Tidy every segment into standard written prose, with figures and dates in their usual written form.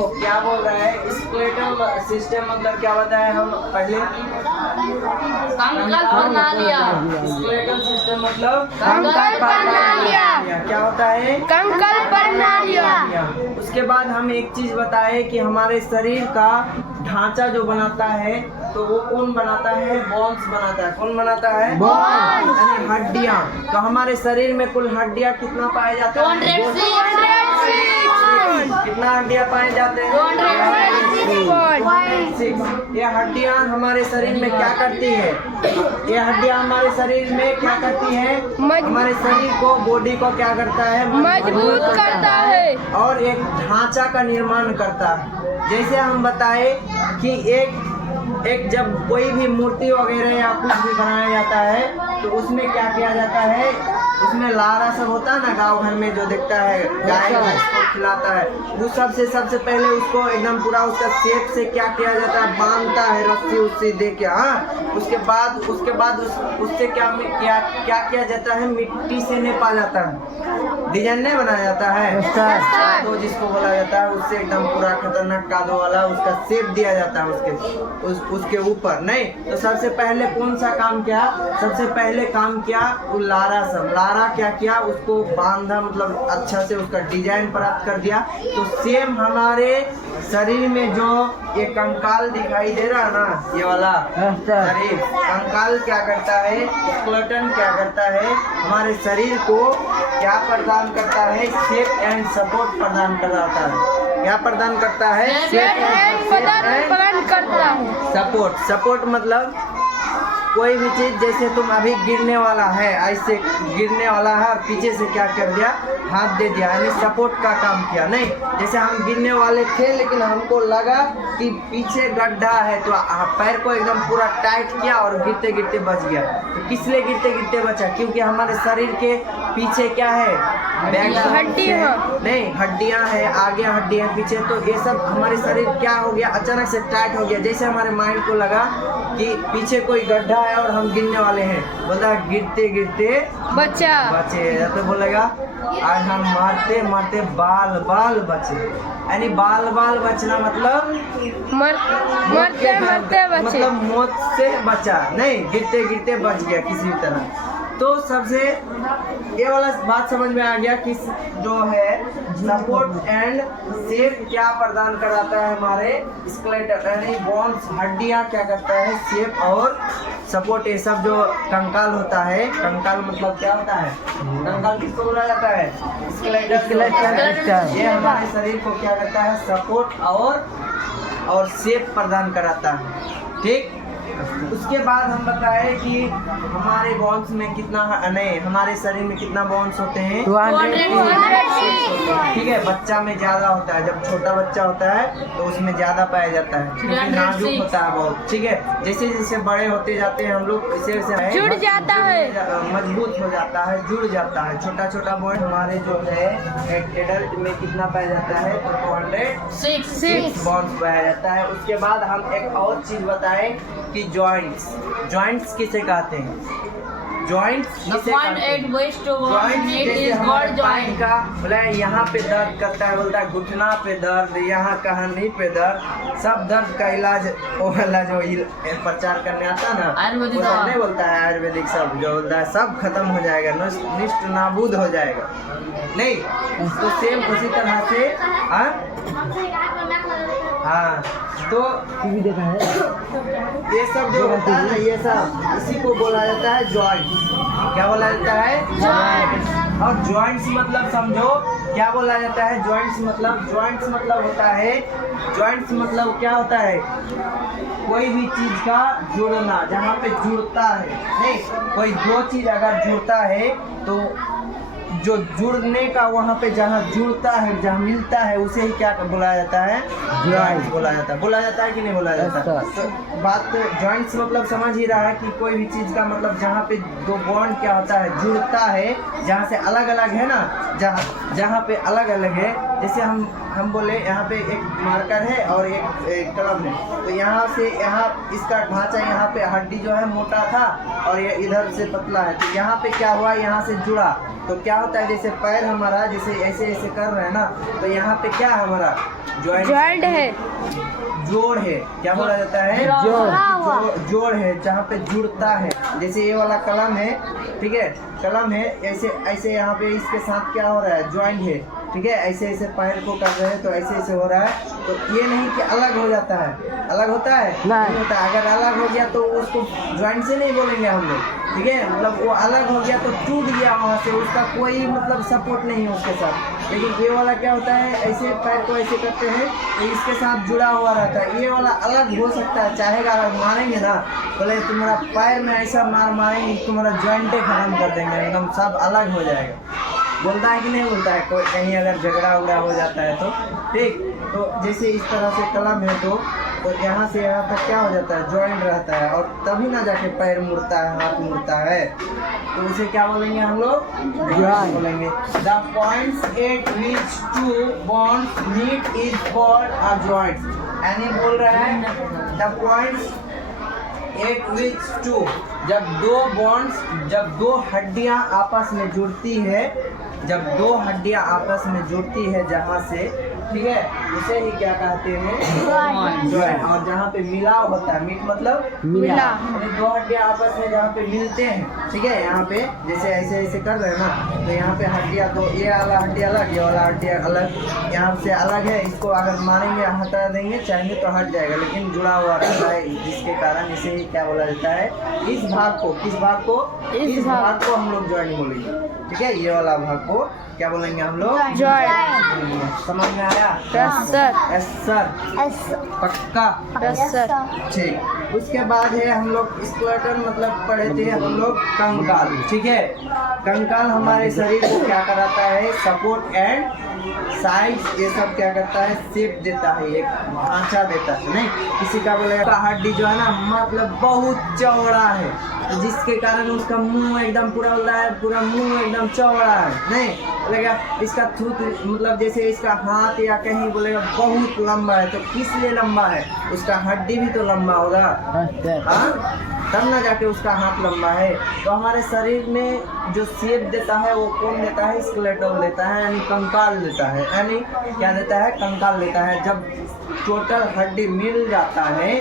देखो क्या बोल रहा है, स्केलेटल सिस्टम मतलब क्या बताया हम पहले, कंकाल प्रणालियाँ। स्केलेटल सिस्टम मतलब कंकाल प्रणालियाँ। क्या होता है, कंकाल प्रणालियाँ। उसके बाद हम एक चीज बताए कि हमारे शरीर का ढांचा जो बनाता है तो वो कौन बनाता है, बोन्स बनाता है। कौन बनाता है, बोन्स। यानी हड्डियाँ। तो हमारे शरीर में कुल हड्डियाँ कितना पाए जाता है, 206। कितना हड्डियाँ पाए जाते हैं, 206। ये हड्डियाँ हमारे शरीर में क्या करती है, ये हड्डियाँ हमारे शरीर में क्या करती है, हमारे शरीर को, बॉडी को क्या करता है, मजबूत करता है और एक ढांचा का निर्माण करता है। जैसे हम बताए कि एक जब कोई भी मूर्ति वगैरह या कुछ भी बनाया जाता है तो उसमें क्या किया जाता है, उसमें लारा सब होता है ना, गांव घर में जो देखता है गाय भैंस को खिलाता है, वो सबसे पहले उसको एकदम पूरा उसका शेप से क्या किया जाता है, बांधता है रस्सी उस्सी दे के। हाँ, उसके बाद उससे क्या किया जाता है, मिट्टी से नेपा जाता है, डिजाइन नहीं बनाया जाता है, तो जिसको बोला जाता है, उससे एकदम पूरा खतरनाक कादो वाला उसका शेप दिया जाता है उसके ऊपर। नहीं तो सबसे पहले कौन सा काम किया, सबसे पहले काम किया वो लारा क्या किया, उसको बांधा, मतलब अच्छा से उसका डिजाइन प्राप्त कर दिया। तो सेम हमारे शरीर में जो ये कंकाल दिखाई दे रहा है ना, ये वाला शरीर, कंकाल क्या करता है, स्केलेटन क्या करता है, हमारे शरीर को क्या प्रदान करता है, शेप एंड सपोर्ट प्रदान कराता है। क्या प्रदान करता है, प्रदान करता है। सपोर्ट मतलब कोई भी चीज, जैसे तुम अभी गिरने वाला है, ऐसे गिरने वाला है, पीछे से क्या कर दिया, हाथ दे दिया, यानी सपोर्ट का काम किया। नहीं, जैसे हम गिरने वाले थे लेकिन हमको लगा कि पीछे गड्ढा है तो पैर को एकदम पूरा टाइट किया और गिरते गिरते बच गया। तो किस लिए गिरते गिरते बचा, क्योंकि हमारे शरीर के पीछे क्या है, नहीं हड्डियां है, आगे हड्डियां पीछे, तो ये सब हमारे शरीर क्या हो गया, अचानक से टाइट हो गया। जैसे हमारे माइंड को लगा कि पीछे कोई गड्ढा है और हम गिरने वाले हैं, बोला गिरते गिरते बचे, तो बोलेगा आज हम मारते मारते बाल बचे, यानी बाल बचना मतलब मरते बचे, मतलब मौत से बचा, नहीं गिरते गिरते बच गया किसी भी तरह। तो सबसे ये वाला बात समझ में आ गया कि जो है सपोर्ट एंड शेप क्या प्रदान कराता है, हमारे स्केलेटल यानी बोन्स, हड्डियां क्या करता है, शेप और सपोर्ट। ये सब जो कंकाल होता है, कंकाल मतलब क्या होता है, कंकाल किसको बोला जाता है, स्केलेटल। ये हमारे शरीर को क्या करता है, सपोर्ट और शेप प्रदान कराता है। ठीक, उसके बाद हम बताए कि हमारे बोन्स में कितना, नहीं हमारे शरीर में कितना बोन्स होते हैं, 206। ठीक है, बच्चा में ज्यादा होता है, जब छोटा बच्चा होता है तो उसमें ज्यादा पाया जाता है, क्योंकि नाजुक होता है बहुत। ठीक है, जैसे जैसे बड़े होते जाते हैं हम लोग, वैसे वैसे जुड़ जाता है, मजबूत हो जाता है, जुड़ जाता है। छोटा बोन हमारे जो है एडल्ट में कितना पाया जाता है, तो 206 बोन्स पाया जाता है। उसके बाद हम एक और चीज बताएं कि जॉइंट्स किसे कहते हैं, जॉइंट्स का बोला यहाँ पे दर्द करता है, बोलता है घुटना पे दर्द, यहाँ कहानी पे दर्द, सब दर्द का इलाज वो वाला जो प्रचार करने आता ना, वो सब नहीं बोलता है आयुर्वेदिक, सब जो बोलता है सब खत्म हो जाएगा, निष्ठ नाबूद हो जाएगा। नहीं, तो सेम उसी तरह से हाँ, तो ये सब जो होता है ना, ये सब इसी को बोला जाता है जॉइंट्स। क्या बोला जाता है, जॉइंट्स। और जॉइंट्स मतलब समझो क्या बोला जाता है, जॉइंट्स मतलब होता है, जॉइंट्स मतलब क्या होता है, कोई भी चीज का जुड़ना, जहाँ पे जुड़ता है। नहीं, कोई दो चीज अगर जुड़ता है तो जो जुड़ने का वहाँ पे जहाँ जुड़ता है, जहाँ मिलता है, उसे ही क्या बोला जाता है, जॉइंट्स बोला जाता है कि नहीं बोला जाता। तो बात जॉइंट्स मतलब समझ ही रहा है कि कोई भी चीज़ का मतलब जहाँ पे दो बॉन्ड क्या होता है, जुड़ता है, जहाँ से अलग अलग है ना, जहाँ पे अलग अलग है। जैसे हम बोले यहाँ पे एक मार्कर है और एक कलम है, तो यहाँ से यहाँ इसका ढांचा, यहाँ पे हड्डी जो है मोटा था और ये इधर से पतला है, तो यहाँ पे क्या हुआ, यहाँ से जुड़ा, तो क्या होता है, जैसे पैर हमारा जैसे ऐसे ऐसे कर रहे हैं ना, तो यहाँ पे क्या हमारा जॉइंट है। जोड़ है, क्या बोला जाता है? जोड़ है, जहाँ पे जुड़ता है। जैसे ये वाला कलम है, ठीक है, कलम है, ऐसे ऐसे यहाँ पे इसके साथ क्या हो रहा है? ज्वाइंट है, ठीक है, ऐसे ऐसे पैर को कर रहे हैं तो ऐसे ऐसे हो रहा है। तो ये नहीं कि अलग हो जाता है, अलग होता है नहीं होता है। अगर अलग हो गया तो उसको ज्वाइंट से नहीं बोलेंगे हम लोग, ठीक है, मतलब वो अलग हो गया तो टूट गया वहाँ से, उसका कोई मतलब सपोर्ट नहीं है उसके साथ। लेकिन ये वाला क्या होता है? ऐसे पैर को ऐसे करते हैं तो इसके साथ जुड़ा हुआ रहता है। ये वाला अलग हो सकता है, चाहेगा अगर मारेंगे ना, बोले तुम्हारा पैर में ऐसा मारेंगे तुम्हारा ज्वाइंटे खत्म कर देंगे, एकदम सब अलग हो जाएगा। बोलता है कि नहीं बोलता है? कोई कहीं अगर झगड़ा उगड़ा हो जाता है तो, ठीक, तो जैसे इस तरह से कलम है तो यहाँ से यहाँ तक क्या हो जाता है? ज्वाइंट रहता है, और तभी ना जाके पैर मुड़ता है, हाथ मुड़ता है। तो उसे क्या बोलेंगे हम लोग? ज्वाइंट बोलेंगे। The points at which two bonds meet is called a joint. यानी बोल रहा है the points at which two, जब दो हड्डियां आपस में जुड़ती है, जब दो हड्डियां आपस में जुड़ती है जहाँ से, ठीक है, उसे ही क्या कहते हैं? जॉइंट। और जहाँ पे मिलाव होता है, मीट मतलब मिला, यानी दो हड्डियां आपस में जहाँ पे मिलते हैं, ठीक है, यहाँ पे जैसे ऐसे ऐसे कर रहे हैं ना, तो यहाँ पे हड्डियां, तो ये वाला हड्डी अलग, ये वाला हड्डी अलग, यहाँ से अलग है। इसको अगर मारेंगे, हटा देंगे, चाहेंगे तो हट जाएगा, लेकिन जुड़ा हुआ रहता है, जिसके कारण इसे ही क्या बोला जाता है? इस भाग को, किस भाग को? इस भाग को हम लोग जॉइंट बोलेंगे, ठीक है। ये वाला भाग को क्या बोलेंगे हम लोग? जॉइंट। समझ में आया? Yes sir. यस सर, पक्का? Yes sir. ठीक। उसके बाद है हम लोग स्क्लेटल, मतलब पढ़े थे हम लोग कंकाल, ठीक है। कंकाल हमारे शरीर को क्या कराता है? सपोर्ट एंड साइड्स, ये सब क्या करता है? शेप देता है, एक ढांचा देता है। नहीं, किसी का बोलेगा हड्डी जो है ना, मतलब बहुत चौड़ा है, जिसके कारण उसका मुंह एकदम पूरा बोल रहा है, पूरा मुंह एकदम चौड़ा है। नहीं बोलेगा इसका थूत, मतलब जैसे इसका हाथ या कहीं बोलेगा बहुत लंबा है, तो किस लिए लंबा है? उसका हड्डी भी तो लंबा होगा, हाँ, तब ना जाके उसका हाथ लंबा है। तो हमारे शरीर में जो शेप देता है वो कौन देता है? स्केलेटल देता है, यानी कंकाल देता है। यानी क्या देता है? कंकाल देता है। जब टोटल हड्डी मिल जाता है,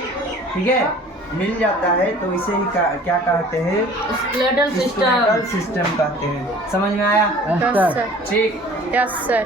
ठीक है, मिल जाता है, तो इसे ही क्या कहते हैं? स्केलेटल सिस्टम कहते हैं। समझ में आया? Yes sir. ठीक। Yes sir.